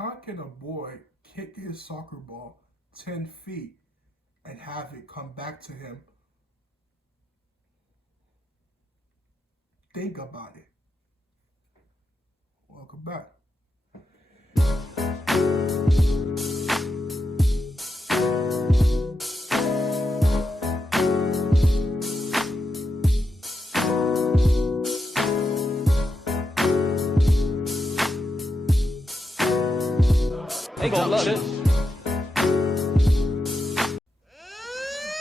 How can a boy kick his soccer ball 10 feet and have it come back to him? Think about it. Welcome back. Ain't gonna love it.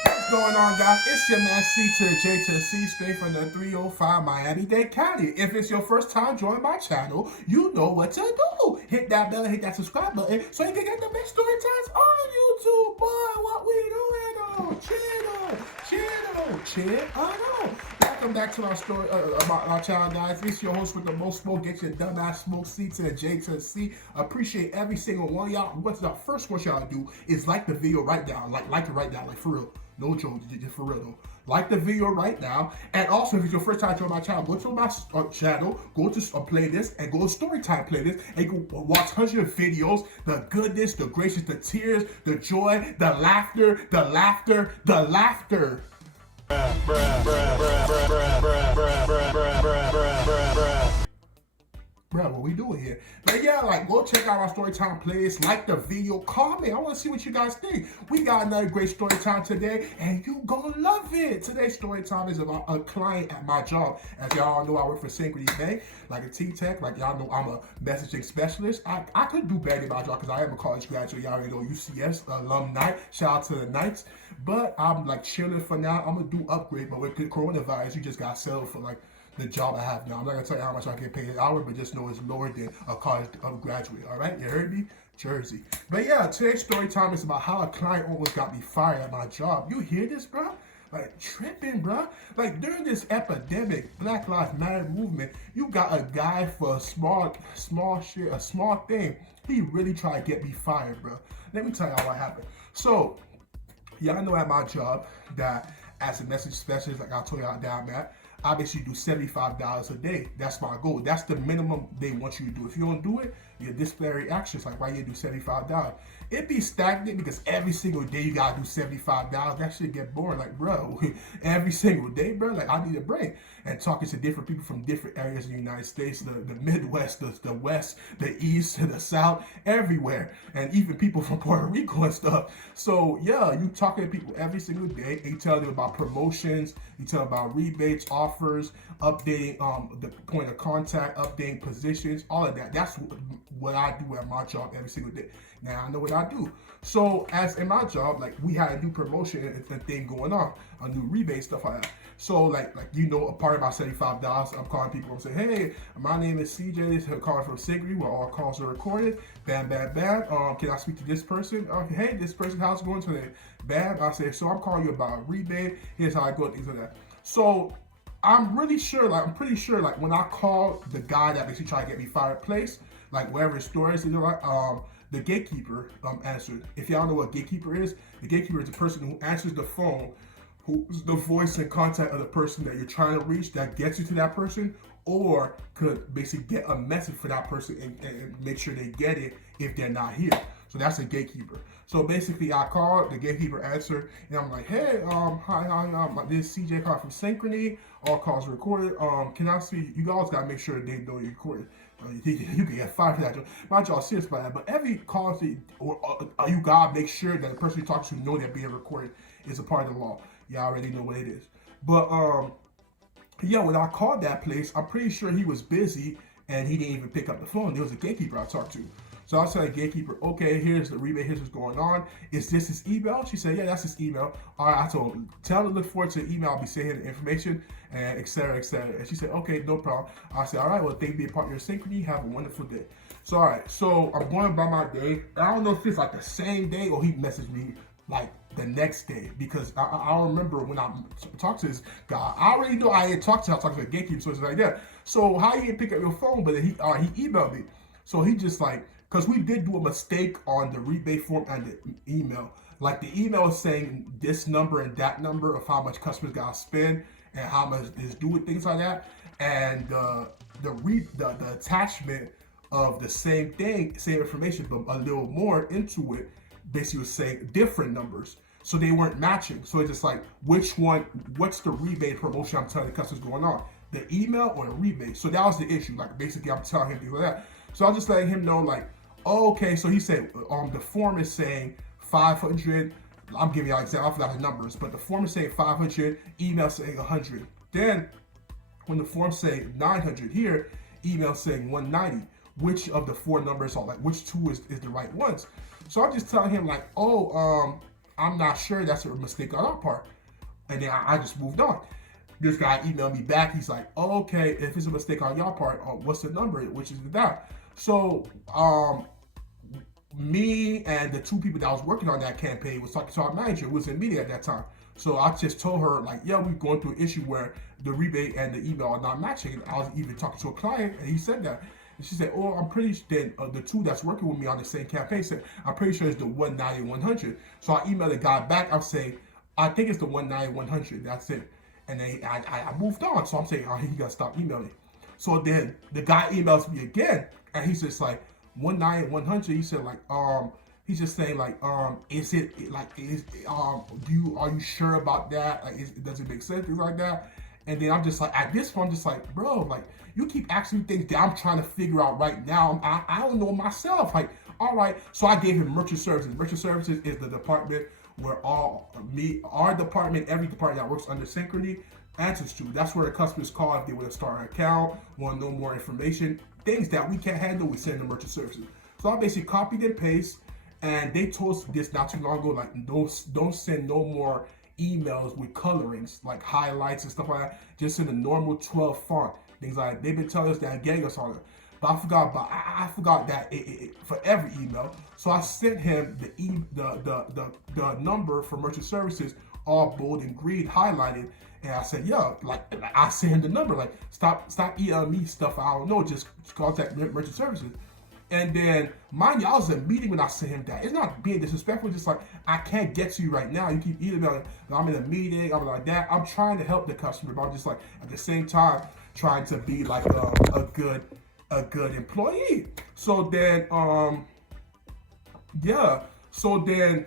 What's going on, guys? It's your man C.j.C straight from the 305 Miami-Dade County. If it's your first time joining my channel, you know what to do. Hit that bell and hit that subscribe button so you can get the best story times on YouTube. Boy, what we doing on? Chill. Welcome back to our story, our channel, guys. It's your host with the most smoke. Get your dumbass smoke C.j.C. Appreciate every single one of y'all. What's the first one y'all do is like the video right now. Like it right now, like for real. No joke, just for real though. Like the video right now. And also, if it's your first time joining my channel, go to my channel, go to a playlist, and go to Storytime playlist, and you can watch hundreds of videos. The goodness, the gracious, the tears, the joy, the laughter. Bro, what we doing here? But yeah, like, go check out our Storytime playlist, like the video, comment. I want to see what you guys think. We got another great Storytime today, and you gonna love it. Today's Storytime is about a client at my job. As y'all know, I work for Synchrony Bank, like a T-Tech. Like y'all know, I'm a messaging specialist. I could do better in my job because I am a college graduate. Y'all already know, UCS alumni. Shout out to the Knights. But I'm like chilling for now. I'm gonna do upgrade, but with the coronavirus, you just got settled for like the job I have now. I'm not gonna tell you how much I get paid an hour, but just know it's lower than a college graduate. All right, you heard me? Jersey. But yeah, today's story time is about how a client almost got me fired at my job. You hear this, bro? Like tripping, bro. Like during this epidemic, Black Lives Matter movement, you got a guy for a small shit, a small thing. He really tried to get me fired, bro. Let me tell y'all what happened. So, y'all know at my job that as a message specialist, like I told y'all that I'm at, I basically do $75 a day. That's my goal. That's the minimum they want you to do. If you don't do it, your disciplinary actions, like why you do $75. It be stagnant because every single day you gotta do $75. That shit get boring. Like, bro, every single day, bro, like I need a break. And talking to different people from different areas in the United States, the Midwest, the West, the East, the South, everywhere. And even people from Puerto Rico and stuff. So yeah, you talking to people every single day. You tell them about promotions, you tell them about rebates, offers, updating the point of contact, updating positions, all of that. That's what I do at my job every single day. Now I know what I do. So as in my job, like we had a new promotion and thing going on, a new rebate, stuff like that. So like you know, a part of my $75, I'm calling people and say, hey, my name is CJ, this is calling from Synchrony, where all calls are recorded. Bam. Can I speak to this person? Hey, this person, how's it going today? Bam. I say, so I'm calling you about a rebate. Here's how I go, things like that. So I'm pretty sure, like when I called the guy that basically tried to get me fired place, like wherever his store is, the gatekeeper answered. If y'all know what gatekeeper is, the gatekeeper is the person who answers the phone, who's the voice and contact of the person that you're trying to reach, that gets you to that person, or could basically get a message for that person and make sure they get it if they're not here. So that's a gatekeeper. So basically, I called, the gatekeeper answered, and I'm like, hey, hi, this is CJ calling from Synchrony. All calls are recorded. Can I see? You guys gotta make sure they know you're recorded. You can get fired for that. My job's serious about that, but every call you gotta make sure that the person you talk to know they're being recorded is a part of the law. Y'all already know what it is. But yeah, when I called that place, I'm pretty sure he was busy and he didn't even pick up the phone. There was a gatekeeper I talked to. So I was telling the gatekeeper, okay, here's the rebate, here's what's going on. Is this his email? She said, yeah, that's his email. All right, I told him, tell him to look forward to the email. I'll be sending the information, and et cetera, et cetera. And she said, okay, no problem. I said, all right, well, thank you for being part of your Synchrony. Have a wonderful day. So, all right, so I'm going about my day. I don't know if it's like the same day or he messaged me like the next day, because I remember when I talked to this guy, I already know I had talked to the gatekeeper, so it's like that. So how you didn't pick up your phone, but he emailed me. So he just like, because we did do a mistake on the rebate form and the email. Like the email is saying this number and that number of how much customers got to spend and how much is due with things like that. And the attachment of the same thing, same information, but a little more into it. Basically was saying different numbers. So they weren't matching. So it's just like, which one, what's the rebate promotion I'm telling the customers going on? The email or the rebate? So that was the issue. Like basically I'm telling him things like that. So I was just letting him know like, oh, okay, so he said the form is saying 500. I'm giving y'all example, I forgot the numbers, but the form is saying 500, email saying 100. Then when the form say 900 here, email saying 190. Which of the four numbers are like, which two is the right ones? So I'm just telling him like, oh, I'm not sure, that's a mistake on our part. And then I just moved on. This guy emailed me back. He's like, oh, okay, if it's a mistake on your part, what's the number? Which is that. So me and the two people that was working on that campaign was talking to our manager, who was in media at that time. So I just told her like, yeah, we're going through an issue where the rebate and the email are not matching. And I was even talking to a client, and he said that. And she said, oh, I'm pretty sure the two that's working with me on the same campaign said, I'm pretty sure it's the 190, 100. So I emailed the guy back. I'm saying, I think it's the 190, 100. That's it. And then I moved on. So I'm saying, oh, he got to stop emailing. So then the guy emails me again, and he's just like, 190, 100. He said like, he's just saying like, is it like, are you sure about that? Like, does it make sense? Things like that. And then I'm just like, at this point, I'm just like, bro, like, you keep asking me things that I'm trying to figure out right now. I don't know myself. Like, all right. So I gave him merchant services. Merchant services is the department where our department, every department that works under Synchrony answers to. That's where the customers call if they want to start an account, want to know more information. Things that we can't handle, we send to merchant services. So I basically copied and paste, and they told us this not too long ago, like, don't send no more emails with colorings, like highlights and stuff like that. Just in the normal 12 font. Things like that. They've been telling us that and getting us on it. But I forgot that for every email. So I sent him the number for merchant services, all bold and green, highlighted. And I said, yo, like, I sent him the number, like, stop emailing me stuff I don't know, just contact merchant services. And then, mind you, I was in a meeting when I sent him that. It's not being disrespectful, just like, I can't get to you right now. You keep emailing, I'm in a meeting, I'm like that. I'm trying to help the customer, but I'm just like, at the same time, trying to be like a good employee. So then, so then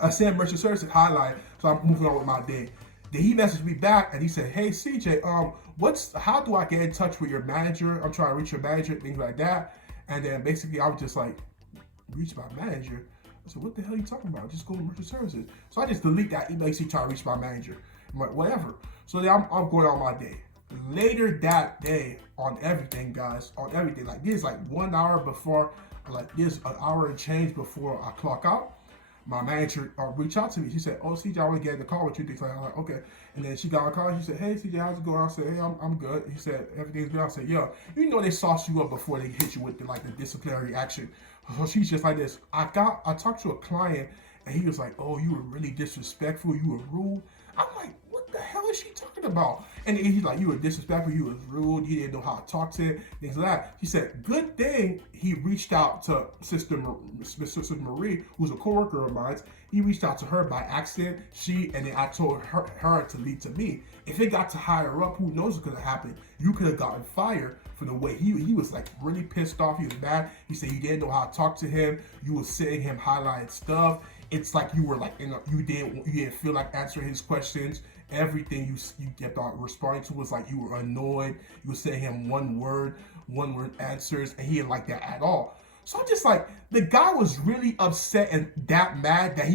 I sent merchant services highlight, so I'm moving on with my day. Then he messaged me back and he said, hey CJ, how do I get in touch with your manager? I'm trying to reach your manager, things like that. And then basically I was just like, reach my manager? I said, what the hell are you talking about? Just go to merchant services. So I just delete that email, see, try to reach my manager. I'm like, whatever. So then I'm going on my day. Later that day, on everything, guys, like this, like 1 hour before, like this, an hour and change before I clock out, my manager reached out to me. She said, oh, CJ, I want to get in the call with you. Things like that. I'm like, okay. And then she got on a call. She said, hey, CJ, how's it going? I said, hey, I'm good. He said, everything's good. I said, yo, you know they sauce you up before they hit you with the disciplinary action. So she's just like this. I talked to a client, and he was like, oh, you were really disrespectful. You were rude. I'm like, what the hell is she talking about? And he's like, you were disrespectful, you was rude, you didn't know how to talk to it, things like that. She said, good thing he reached out to Sister Marie, who's a coworker of mine. He reached out to her by accident. And then I told her to lead to me. If it got to higher up, who knows what could have happened? You could have gotten fired for the way he was like really pissed off. He was mad. He said you didn't know how to talk to him. You were sitting him highlighting stuff. It's like you were like you didn't feel like answering his questions. Everything you kept on responding to was like you were annoyed. You were saying him one word answers, and he didn't like that at all. So I'm just like, the guy was really upset and that mad that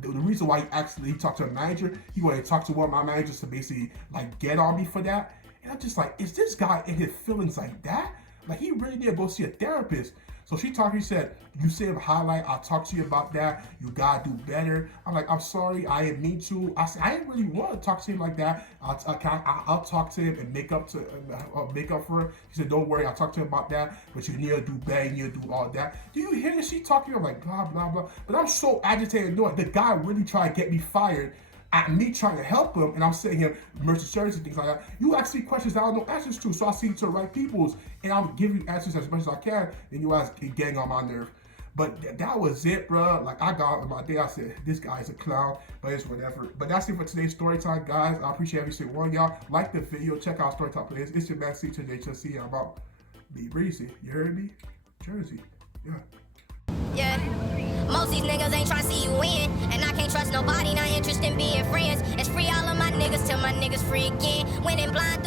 the reason why he talked to a manager, he wanted to talk to one of my managers to basically like get on me for that. And I'm just like, is this guy in his feelings like that? Like, he really need to go see a therapist. So she said, you said him highlight, I'll talk to you about that. You gotta do better. I'm like, I'm sorry, I didn't mean to. I said, I didn't really want to talk to him like that. I'll talk to him and make up for it. He said, don't worry, I'll talk to him about that. But you need to do better, you need to do all that. Do you hear this? She talking, I'm like, blah, blah, blah. But I'm so agitated. No, the guy really tried to get me fired at me trying to help him, and I'm sitting here, merchant services, things like that. You ask me questions I don't know answers to, so I see to the right people's, and I'll give you answers as much as I can, and you guys get getting on my nerve. But that was it, bro. Like, I got on my day, I said, this guy's a clown, but it's whatever. But that's it for today's story time, guys. I appreciate every single one of y'all. Like the video, check out Storytime plays. It's your man, C.j.C. I'm out. Be breezy. You heard me? Jersey. Yeah. Yeah. Most these niggas ain't tryna see you win. And I can't trust nobody, not interested in being friends. It's free all of my niggas till my niggas free again. When in blind